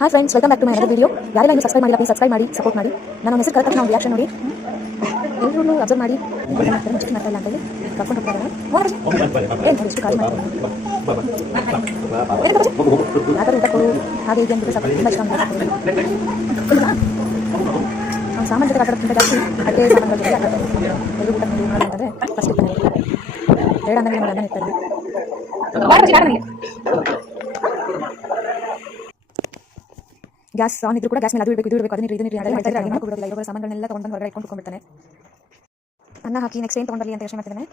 Hi friends, welcome back to my another video. ಯಾರೆಲ್ಲ ಇನ್ನೂ subscribe ಮಾಡಿಲ್ಲ, ಪ್ಲೀಸ್ ಸಬ್ಸ್ಕ್ರೈಬ್ ಮಾಡಿ, ಸಪೋರ್ಟ್ ಮಾಡಿ. ನನ್ನ ಹೆಸರು ಕರೆಕ್ಟಾಗಿ ನಾವು ರಿಯಾಕ್ಷನ್ ನೋಡಿ ಎಲ್ಲರೂ ಅಬ್ಸರ್ವ್ ಮಾಡಿ ಮಿಸ್ಟೇಕ್ ಮಾಡ್ತಾ ಇಲ್ಲ ಅಂತೇಳಿ ಕರ್ಕೊಂಡು ಹೋಗ್ತಾರೆ. ಏನು ಎಷ್ಟು ಕಾಲ್ ಮಾಡ್ತಾರೆ ಯಾರು ಊಟ ಕೊಡು ಹಾಗೆ ಹೀಗೆ ಅಂದ್ಬಿಟ್ಟು ಸ್ವಲ್ಪ ತುಂಬ ಇಷ್ಟ ಅವ್ನು ಸಾಮಾನು ಜೊತೆ ಆಟಾಡೋಕ್ಕಿಂತ ಜಾಸ್ತಿ ಅಡುಗೆ ಸಾಮಾನುಗಳ ಜೊತೆ ಆಟಾಡ್ತಾರೆ. ಎಲ್ಲರೂ ಊಟ ಮಾಡಿ ಅಂತಂದರೆ ಫಸ್ಟ್ ಬೇಡ ಅಂದರೆ ನಮ್ಮ ಅನ್ನ ಇರ್ತಾರೆ. ಗ್ಯಾಸ್ ಆನ್ ಇದ್ರು ಕೂಡ ಗ್ಯಾಸ್ ಮೇಲೆ ಅದು ಇಡಬೇಕು, ಇದು ಇಡಬೇಕು, ಅದನ್ನ ಇದನ್ನ ಅದೆಲ್ಲ ಮಾಡ್ತಾರೆ. ಅಡುಗೆ ಮಾಡ್ಕೊಬಿಡೋದಿಲ್ಲ, ಇರೋ ಸಾಮಾನುಗಳನ್ನೆಲ್ಲ ತೊಗೊಂಡು ಹೊರಗಡೆ ಇಟ್ಕೊಂಡ್ಬಿಡ್ತಾನೆ. ಅನ್ನ ಹಾಕಿ ನೆಕ್ಸ್ಟ್ ಏನು ತೊಗೊಂಡಲ್ಲಿ ಅಂತ ಯೋಚನೆ ಮಾಡ್ತಿದ್ದಾನೆ.